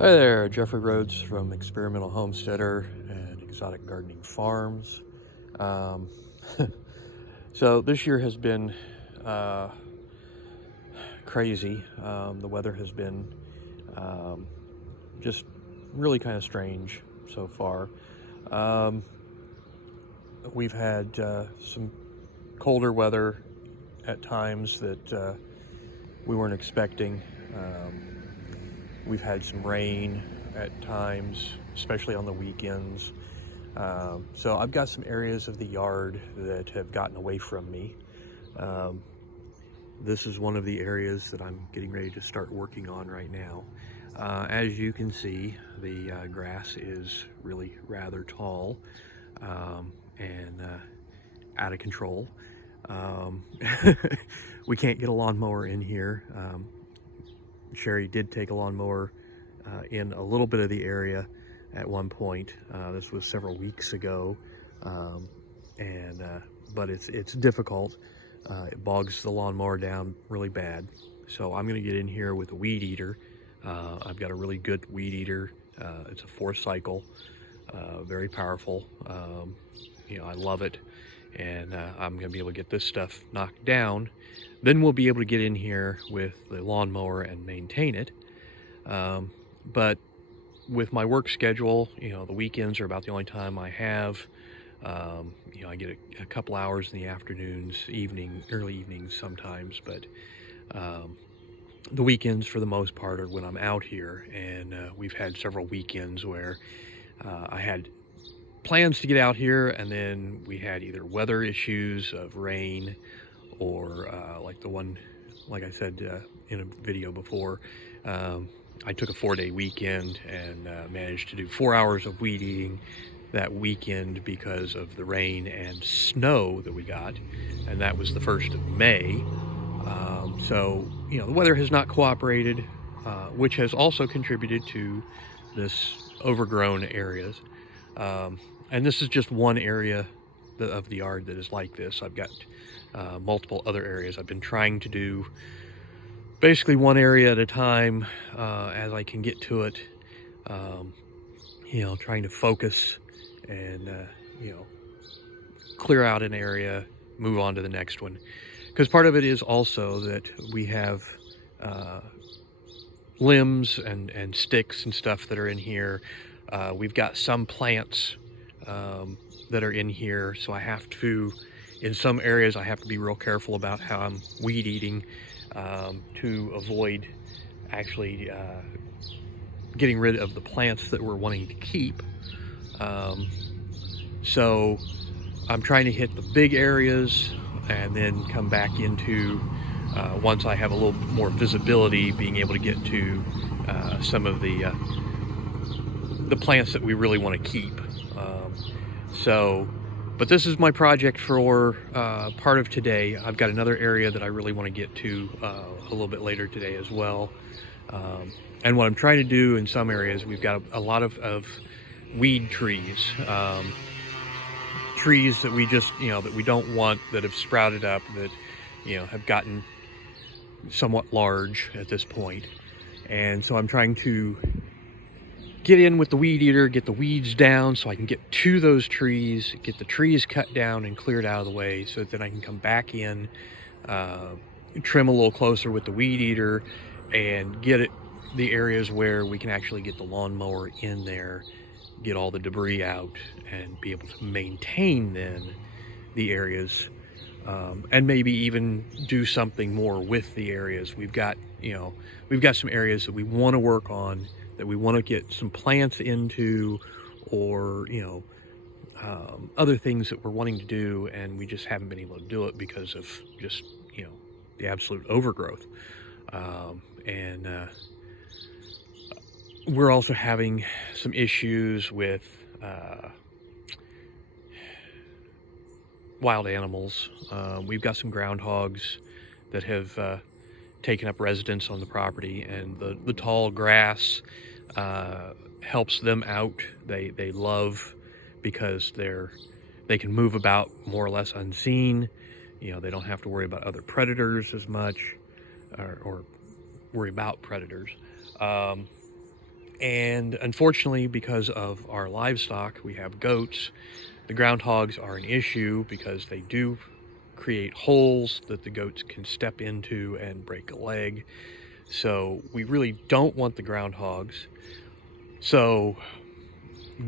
Hi there, Jeffrey Rhoades from Experimental Homesteader and Exotic Gardening Farms. Um, so this year has been crazy. The weather has been um, just really kind of strange so far. Um, we've had some colder weather at times that we weren't expecting. We've had some rain at times, especially on the weekends. So I've got some areas of the yard that have gotten away from me. Um, this is one of the areas that I'm getting ready to start working on right now. As you can see, the grass is really rather tall and out of control. Um, we can't get a lawnmower in here. Sherry did take a lawnmower in a little bit of the area at one point. This was several weeks ago, but it's difficult. It bogs the lawnmower down really bad. So I'm going to get in here with a weed eater. I've got a really good weed eater. It's a 4-cycle, very powerful. I love it, and I'm going to be able to get this stuff knocked down. Then we'll be able to get in here with the lawnmower and maintain it. But with my work schedule, the weekends are about the only time I have. I get a couple hours in the afternoons, early evenings sometimes, but the weekends for the most part are when I'm out here. And we've had several weekends where I had plans to get out here, and then we had either weather issues of rain or like I said in a video before, I took a 4-day weekend and managed to do 4 hours of weed eating that weekend because of the rain and snow that we got, and that was the 1st of May. So the weather has not cooperated, which has also contributed to this overgrown areas. And this is just one area of the yard that is like this. I've got multiple other areas. I've been trying to do basically one area at a time as I can get to it. Trying to focus and clear out an area, move on to the next one. Because part of it is also that we have limbs and sticks and stuff that are in here. We've got some plants that are in here, so I have to, in some areas, I have to be real careful about how I'm weed eating to avoid actually getting rid of the plants that we're wanting to keep. So I'm trying to hit the big areas and then come back into, once I have a little more visibility, being able to get to some of the plants that we really want to keep. But this is my project for part of today. I've got another area that I really want to get to a little bit later today as well. And what I'm trying to do in some areas, we've got a lot of weed trees. Trees that we just, that we don't want, that have sprouted up, that, have gotten somewhat large at this point. And so I'm trying to get in with the weed eater, get the weeds down so I can get to those trees, get the trees cut down and cleared out of the way, so that then I can come back in, trim a little closer with the weed eater, and get the areas where we can actually get the lawnmower in there, get all the debris out, and be able to maintain then the areas, and maybe even do something more with the areas. We've got some areas that we want to work on, that we want to get some plants into, or other things that we're wanting to do, and we just haven't been able to do it because of just the absolute overgrowth. And we're also having some issues with wild animals. We've got some groundhogs that have taken up residence on the property, and the tall grass helps them out. They love, because they can move about more or less unseen. They don't have to worry about other predators as much, or worry about predators. And unfortunately, because of our livestock, we have goats. The groundhogs are an issue because they do create holes that the goats can step into and break a leg. So we really don't want the groundhogs. So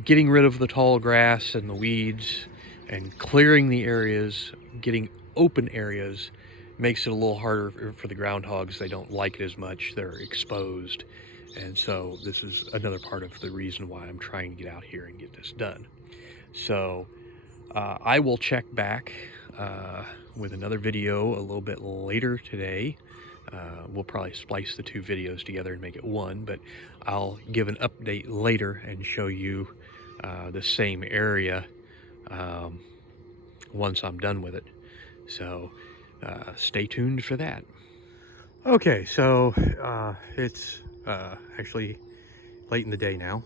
getting rid of the tall grass and the weeds and clearing the areas, getting open areas, makes it a little harder for the groundhogs. They don't like it as much. They're exposed. And so this is another part of the reason why I'm trying to get out here and get this done. So I will check back with another video a little bit later today. We'll probably splice the two videos together and make it one, but I'll give an update later and show you the same area once I'm done with it. So stay tuned for that. Okay, so it's actually late in the day now.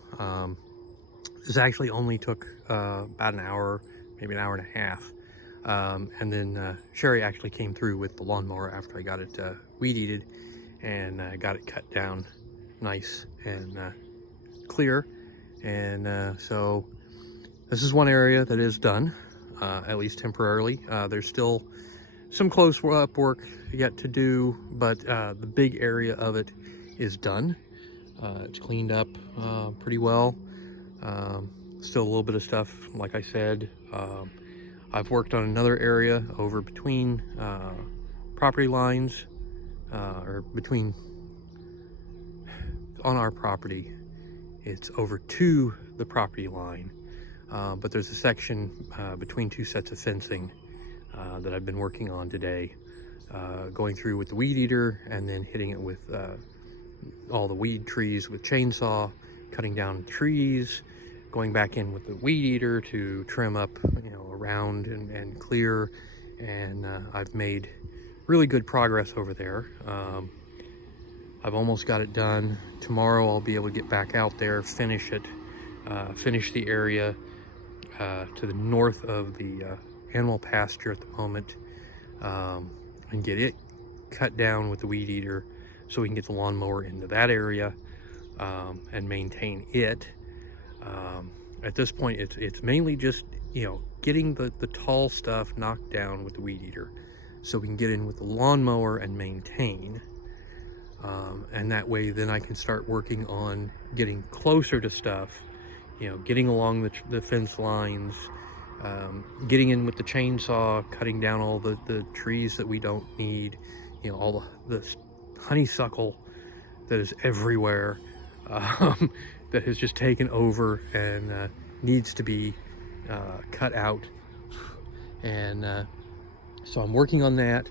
This actually only took about an hour, maybe an hour and a half. And then Sherry actually came through with the lawnmower after I got it weed-eated and got it cut down nice and clear. And so this is one area that is done, at least temporarily. There's still some close-up work yet to do, but the big area of it is done. It's cleaned up pretty well. Still a little bit of stuff, like I said. I've worked on another area over between property lines, or between, on our property. It's over to the property line, but there's a section between two sets of fencing that I've been working on today, going through with the weed eater and then hitting it with all the weed trees with chainsaw, cutting down trees, going back in with the weed eater to trim up, you know, around and clear. And I've made really good progress over there. I've almost got it done. Tomorrow I'll be able to get back out there, finish it, finish the area to the north of the animal pasture at the moment, and get it cut down with the weed eater so we can get the lawnmower into that area and maintain it. At this point, it's mainly just, you know, getting the tall stuff knocked down with the weed eater so we can get in with the lawnmower and maintain. And that way then I can start working on getting closer to stuff, you know, getting along the fence lines, getting in with the chainsaw, cutting down all the trees that we don't need, you know, all the honeysuckle that is everywhere, that has just taken over and needs to be cut out. And so I'm working on that,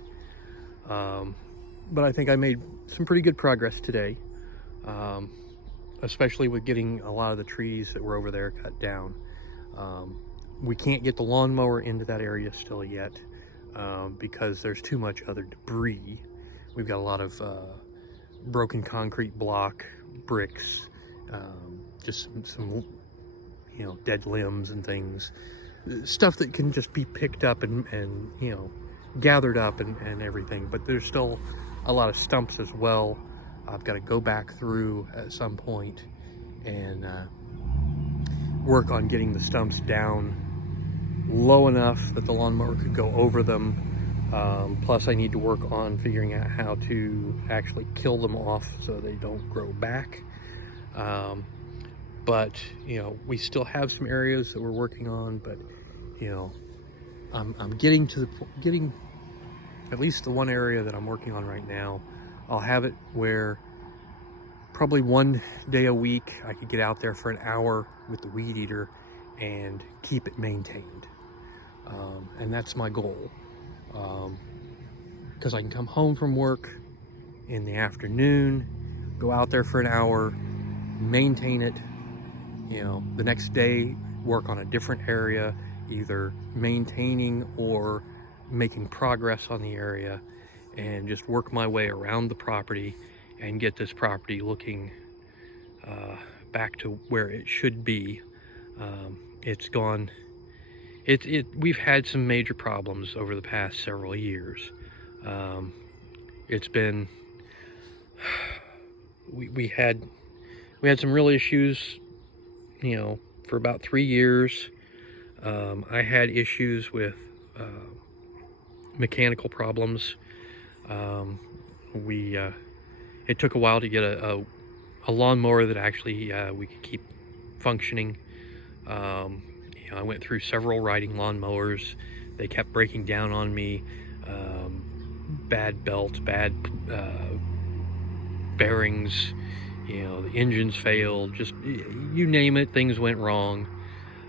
but I think I made some pretty good progress today, especially with getting a lot of the trees that were over there cut down. We can't get the lawnmower into that area still yet because there's too much other debris. We've got a lot of broken concrete block, bricks, just some, you know, dead limbs and things, stuff that can just be picked up and you know, gathered up and everything. But there's still a lot of stumps as well. I've got to go back through at some point and work on getting the stumps down low enough that the lawnmower could go over them. Plus I need to work on figuring out how to actually kill them off so they don't grow back. But you know, we still have some areas that we're working on, but you know, I'm getting at least the one area that I'm working on right now. I'll have it where probably one day a week I could get out there for an hour with the weed eater and keep it maintained. And that's my goal. Because I can come home from work in the afternoon, go out there for an hour, maintain it, you know, the next day work on a different area, either maintaining or making progress on the area, and just work my way around the property and get this property looking back to where it should be. It's gone, we've had some major problems over the past several years. It's been, we had we had some real issues, you know, for about 3 years. I had issues with mechanical problems. It took a while to get a lawnmower that actually we could keep functioning. You know, I went through several riding lawnmowers. They kept breaking down on me. Bad belts, bad bearings, you know, the engines failed, just you name it, things went wrong.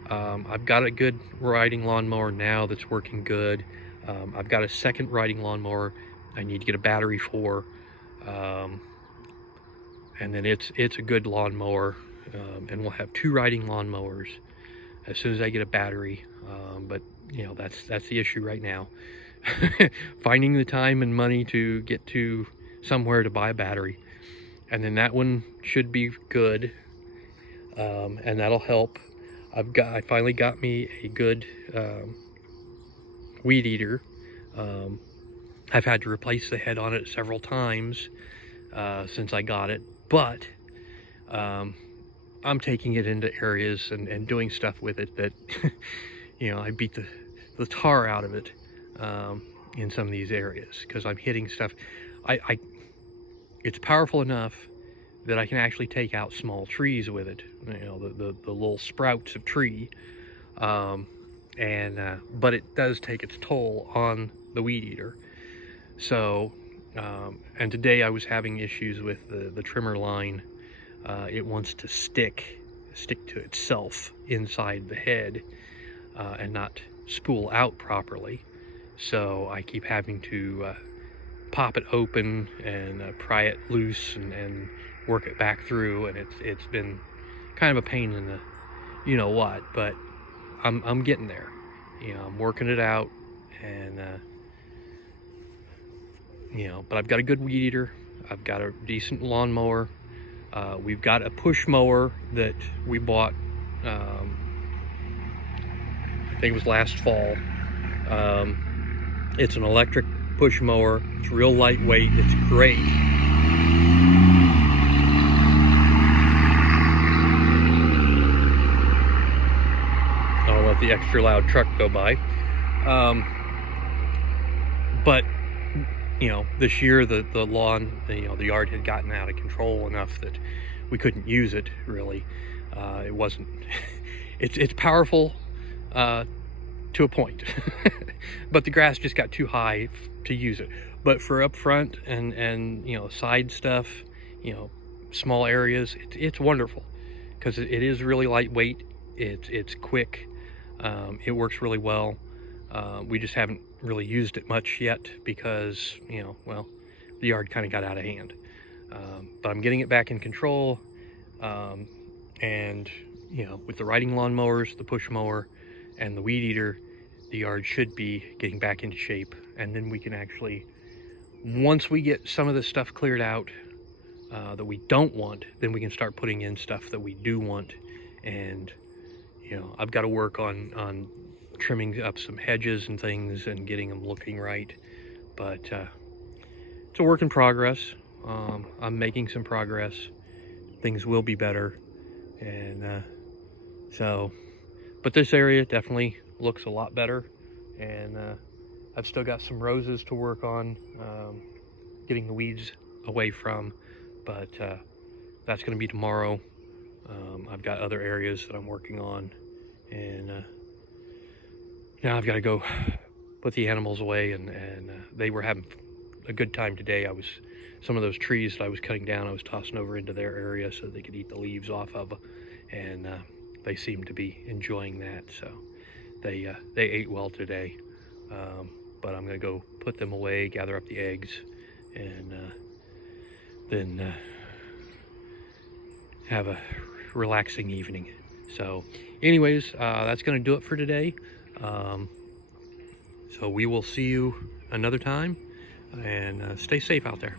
I've got a good riding lawnmower now that's working good. I've got a second riding lawnmower I need to get a battery for, and then it's a good lawnmower, and we'll have 2 riding lawnmowers as soon as I get a battery. But you know, that's the issue right now. Finding the time and money to get to somewhere to buy a battery, and then that one should be good, and that'll help. I finally got me a good weed eater. I've had to replace the head on it several times since I got it, but I'm taking it into areas and doing stuff with it that you know, I beat the tar out of it in some of these areas, because I'm hitting stuff. It's powerful enough that I can actually take out small trees with it, you know, the little sprouts of tree, but it does take its toll on the weed eater. So and today I was having issues with the trimmer line. It wants to stick to itself inside the head and not spool out properly. So I keep having to pop it open and pry it loose and work it back through, and it's been kind of a pain in the you know what, but I'm getting there. You know, I'm working it out, and you know, but I've got a good weed eater. I've got a decent lawnmower. We've got a push mower that we bought, I think it was last fall. It's an electric push mower. It's real lightweight. It's great. I'll let the extra loud truck go by. But you know, this year the lawn, you know, the yard had gotten out of control enough that we couldn't use it really. It wasn't. It's powerful to a point, but the grass just got too high to use it. But for up front and you know, side stuff, you know, small areas, it's wonderful, because it is really lightweight. It's quick. It works really well. We just haven't really used it much yet because, you know, well, the yard kind of got out of hand. But I'm getting it back in control, and you know, with the riding lawnmowers, the push mower, and the weed eater, the yard should be getting back into shape. And then we can actually, once we get some of this stuff cleared out that we don't want, then we can start putting in stuff that we do want. And you know, I've got to work on trimming up some hedges and things and getting them looking right, but it's a work in progress. I'm making some progress. Things will be better, and so, but this area definitely looks a lot better, and I've still got some roses to work on, getting the weeds away from, but that's going to be tomorrow. I've got other areas that I'm working on, and now I've got to go put the animals away, and they were having a good time today. Some of those trees that I was cutting down, I was tossing over into their area so they could eat the leaves off of, and they seemed to be enjoying that. So they ate well today, but I'm gonna go put them away, gather up the eggs, and then have a relaxing evening. So anyways, that's gonna do it for today. So we will see you another time, and stay safe out there.